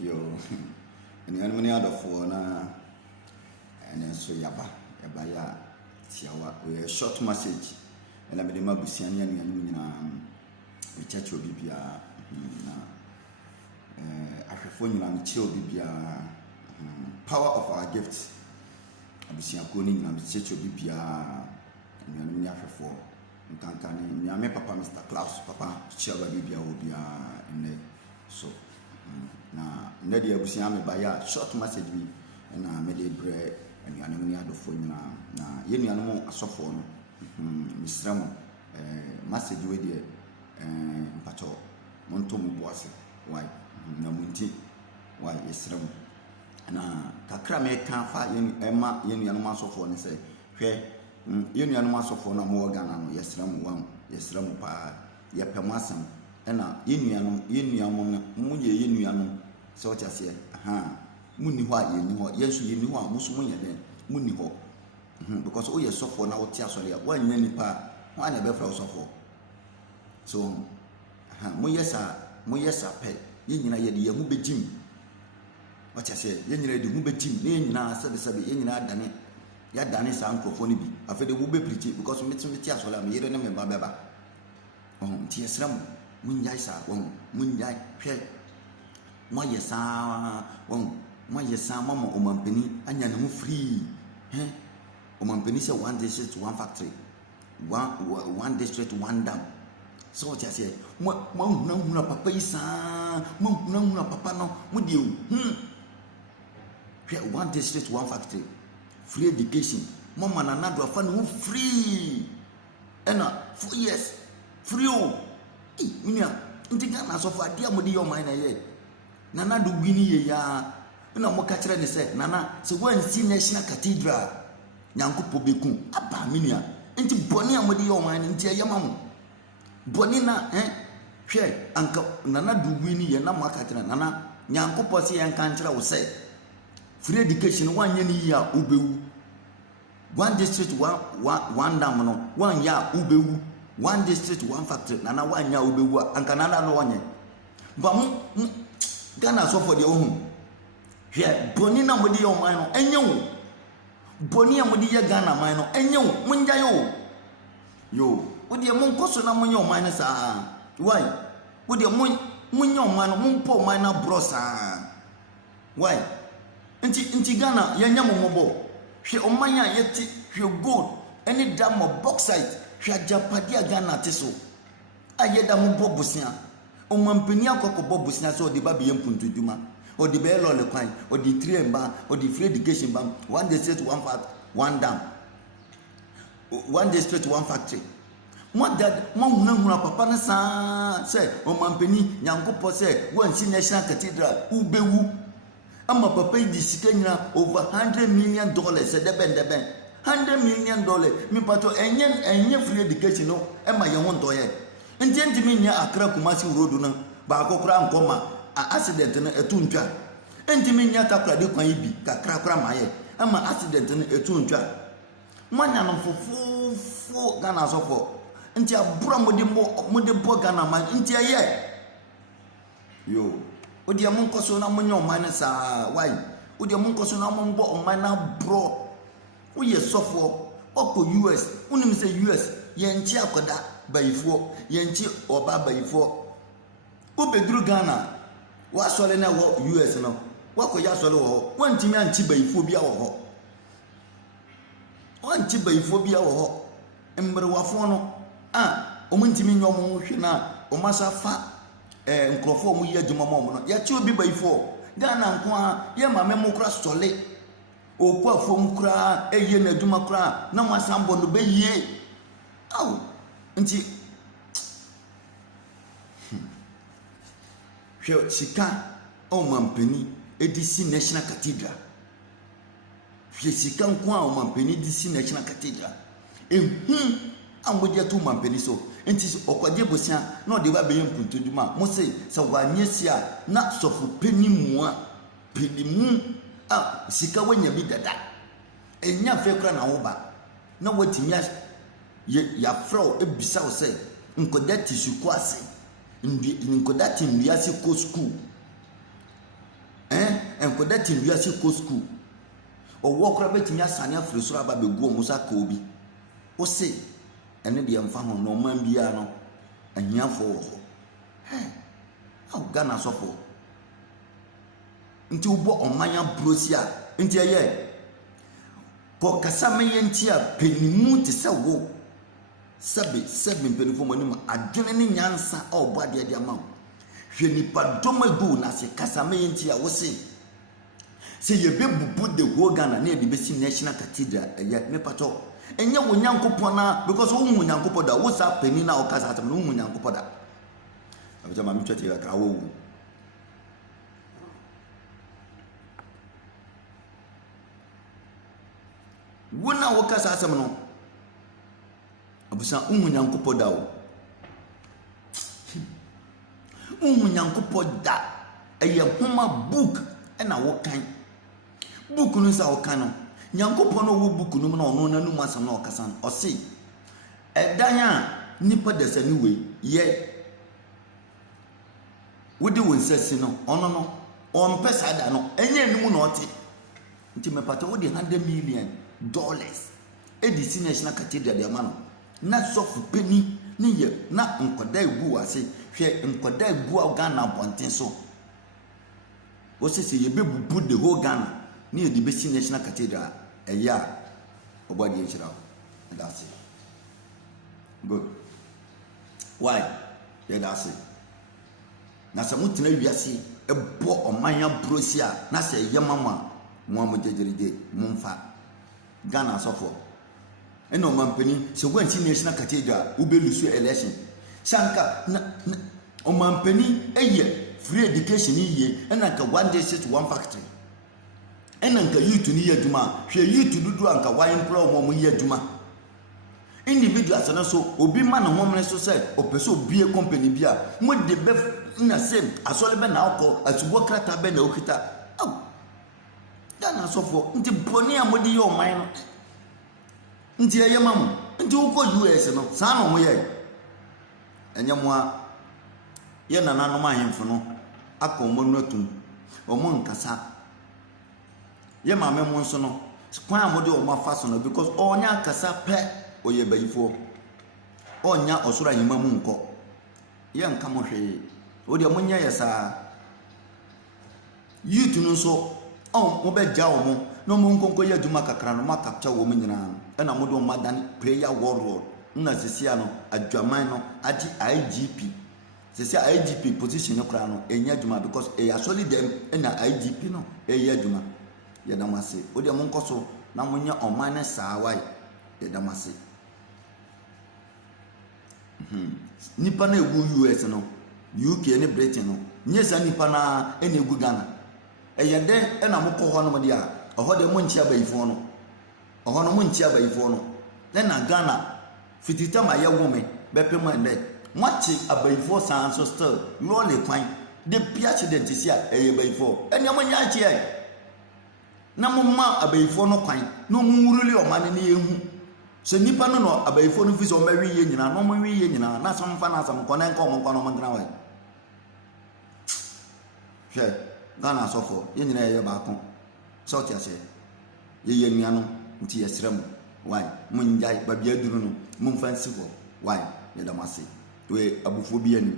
Yo, and the many other four na and then so yaba ya tiawa we a short message and I made my busiani and the church will be na ahwefo and chill be power of our gifts abisiako ni na church will be and the ahwefo nkankane nyame papa Mr. Klaus papa chill be in so na ndede abusia me ba ya short message bi na me de bre anuanom ni adofo nyina na ye nuanom asofo no misram message we de mpacho monto mu boase why na munti why yesram na kakra me kan fa ye ema ye nuanom asofo ne se hwe ye nuanom asofo na mo Ghana no yesram wan yesram pa ye pemasam na ye nuanom munye ye nuanom so chase munni ho a ye ni ho yesu ye ni ho a muso munye den munni ho because o ye sofo na o ti asori a wan nya nipa ho ana be fra sofo so mo yesa pe ye nyina ye de ye hu begim o chase ye nyina de hu begim ne ye nyina sabe ye nyina dane ya dane sa nkrofo ni bi afede wo be preach because me ti asori am ye de ne me ba beba ti esram munyai sa won munyai hwe mo yesa won mo yesa mama o mampeni anya ne ho free o mampeni say one district one factory one district one dam so what you say mo huna papa isa mo huna papa no mo de hwe one district one factory free education mama na nado afa ne ho free and 4 years free unia ntiga na so fa dia modi yo man na ye nana do gwini ye ya na mo ka kire ne se nana se wansi national cathedral nyankopo beku aba minia nti boni amodi yo man nti ayama mo boni na hwe anka nana do gwini ye na mo ka kire nana nyankopo se yan kan kire wo se free education wanye ni ya ubewu one district one dam no one ya ubewu one district one factory nana wanya ubewu anka nana no wanye ba mu Ghana so for the ohun hwe boni na modi yo man no enye wo boni amodi ye Ghana man no enye wo munja yo odi mon koso na munye o man no sa why odi munye o man no mumpo man na brosa why nti Ghana ye nya momobo hwe o man ya yeti hwe gold any dam of bauxite hwe ajapadia Ghana te so ayeda mo bobusia o mampeni akoko bobusia so de babe yempuntu duma o de be lole kwan o de triemba o de free education bam one district one dam one district one factory mo dad mo huna papa na sa say o mampeni nyankopo say wansi national cathedral ubewu ama papa di sika nyina over $100 million se deben $100 million mi pato enye free education no e ma ye ho ndoye enti mi nya Accra Kumasi road no ba akokora nkoma accident no etuntwa enti mi nya takra de kwan bi kakra kra maye ama accident no etuntwa mwanya no fofo Ghana sofo enti abura mode bo Ghana man enti aye yo odi amunkoso na munyo man sa why odi amunkoso na mumbo o man na bro uye sofo oko US unim se US yenchi akoda bayifo yenchi oba bayifo obedru Ghana wa sole na wo US no wakoya sole wo wantimi anchi bayifo bia wo ho wanchi bayifo bia wo ho embrewafo no omuntimi nyomo hwe na omasa fa nkrofo mu ye adwuma mo no ya chi obi bayifo Ghana nko a ye mame mo kra sole okwa fom kra eye na adwuma kra na masambo no beyie aw nti hwe sika o mampeni edisi national cathedral hwe sika nko a o mampeni edisi national cathedral amodi atu mampeni so nti okwaje bosia na ode ba beyem puntuduma mo se sa wanyesia na sofu penimua penimu sika wanya bi dada enya fe kra na wo ba na watimi ya fro ebisa wo se nkodati suku ase nkodati mbiase ko school enkoda tin wiase ko school owo kora betimi asane afiri soro aba begu omusa ka obi wo se ene de mfa ho no man bia no ahiafo wo ho aw Ghana sofo nti ubo omanya brosia nti eye ko kasa meye nti a penimu te se wo sebe penifo manima adwene ne nyansa a obo ade ade ama hwe nipa doma go na se kasa meye nti a wo se yebe bubu de go Ghana na e de besi National Cathedral eye me pato enye wo nyankopon na because wo hu nyankopon da wo sa peni na o kasa atam no hu nyankopon da abja ma mitwete ya ka wo wona wo kasa asem no abusa hu nyankopon da wo hu nyankopon da eye homa book na wo kan book no sa wo kan no nyankopon no wo book no na ono na num asem na o kasa o se edan a nipa dasa ni we ye wodi wonsasi no ono no on pesa da no enye num na ote nti me pata wodi $100 million edisi National Cathedral de amano na sofu peni ni ye na nkoda ebu ase hwe nkoda ebu a Ghana bonten so wo se ye bebubu de ho Ghana ni ye de besi National Cathedral eya obodi enchira that's it good why yeah that's it na se mutena wiase ebo omanya brosia na se yemama mo amjejerije mumfa Ghana sofo eno mampeni se wanti National Cathedral ubelusu election sanka na o mampeni eye free education iye ena ka one day sit one factory ena nka youth ni yaduma hwe youth dudu anka why employ mo yaduma individuals na so obi ma na homene so say opeso obi e company bia mo de be na same asole be na akọ atubo krata be na okita Ghana sofo nti boni amodi ye oman no nti eye mamu nti uko US no sa no mo ye enyemoa ye nananom ahemfo no akọ mo notum omo nkasa ye mame mo nso no kwan amodi o mafa so no because onya kasa pe oye bayifo onya osoro ahima mu nko ye nka mo hwe odi mo nya yesa yitu no so mo be ja wo mo no mo nkonko ye aduma kakra no makapcha wo mo nyina na mo do madan prayer warrior na sesia no adwaman no adi IGP sesia IGP position no kra no enya aduma because e asoli dem na IGP no enya aduma ye damase odi mo nkoso na mo nya oman na saawai ye damase nipa na egu US no UK ne Britain no nyesa nipa na ene egu Ghana eyende ena mo ko ho no de a oho de mo nchi abayifo no oho no mo nchi abayifo no na Ghana fitita ma ye wome bepe mo ende mochi abayifo san so still lole kwan de pia accident si a eye abayifo ene mo nya chi e na mo ma abayifo no kwan no mo wuruli o mane ne ehu se nipa no no abayifo no fiso ma wi ye nyina no mo wi ye nyina na sam fa na sam ko na nko mo nko no mo ndra wa hwe Ghana sofo ye nyina ye ba kon so ti ase ye nuano nti yesrem why munjai babia duru no mumfansi ho why ye damase we abufo bi ani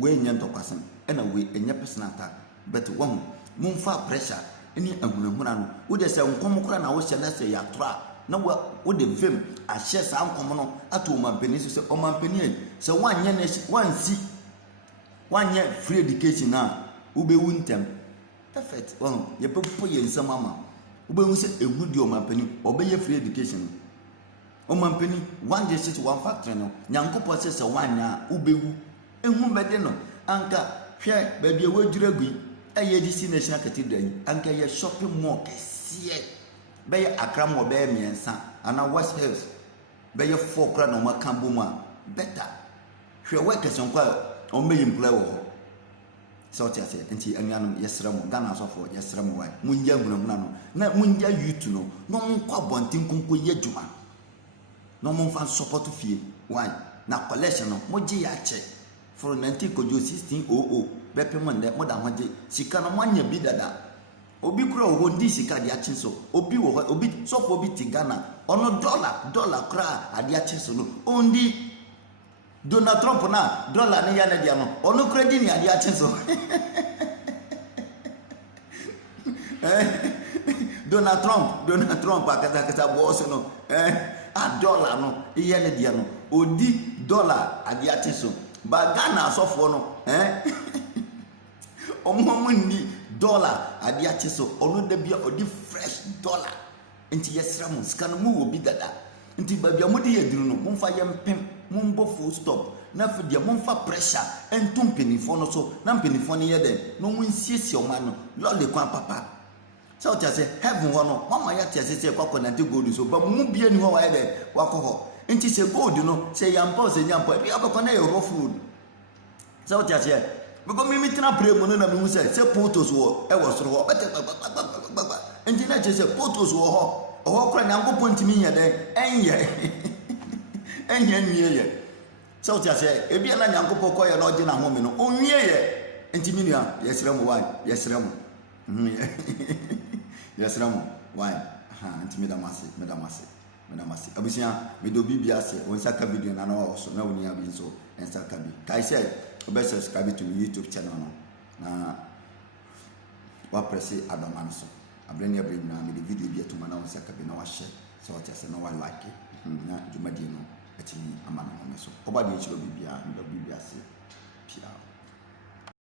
we nya ntokwasen ena we enya personal attack but wo mumfa pressure eni ahunahuna no wo de se nkom kora na wo hye na se yatra na wo de vim a hye sa nkom no ato omampani so se omampani se wanye na wansi wanye free education na ube wuntem perfect well ye popo ye nsama ma ube hu se egudi omampani obeye free education omampani one day sit one factory no nyankopo se se wanya ubewu ehu bede no anka hwe ba bia waduragui eye DC National Cathedral anka ye shopping mall kese be ye Accra mo be miensa ana West Hills be ye 4 kra no makambo mu a better hwe work esonkwa o me employ wo so tia se enti anuanom yesrem Ghana sofo yesrem wai munja hunahuna no na munja youth no no nkwa bontin konko ye djuma no mo fan support fie why na collection no mo ji ya che for 19 kojo 1600 bepe mo nde mo da hoje sika no mo anya bi dada obi kura wo ndi sika de ache so obi wo obi so for obi ti Ghana ono dollar kura ade ache so no ondi Donald Trump na dollar ne ya na dia no ono kura di ni ade ache so Donald Trump akata boss no a dollar no iya na dia no odi dollar ade ache so ba Ghana so for no omo ni dollar ade ache so ono da bia odi fresh dollar enti yesra mo sika no mu wo bi dada enti ba bia mo de yeduru no momfa yempem mombo full stop na fedia momfa pressure entum penifo no so na penifo no yede no munsiesie o ma no lole kwa papa so tia se heaven ho no mama ya tia se kwakọ na de gold so ba mu bia ni ho wa yede wakọ enti se gold no se yampa se nyampa bia akọ na raw food so tia se because me tena pray mo no na me hu se photos wo e wo soro ho bete enti na se photos wo ho kra nyankopon ntimi nya den enye nwie so tia se e bia na nyankopon ko ye na oje na ho me no onwie ye enti mi nua yesra mo wan yesra mo yesra mo wan enti me da mase abusia me do bibia se won saka video na na wo so na woni abi so en saka bi kai say obe subscribe to my YouTube channel no na wa press adoman so abrani na me the video bi atuma na won saka bi na wa share so what say na wa like na jumadi no atimi amana no so oba de chiro bibia ndo bibia se pia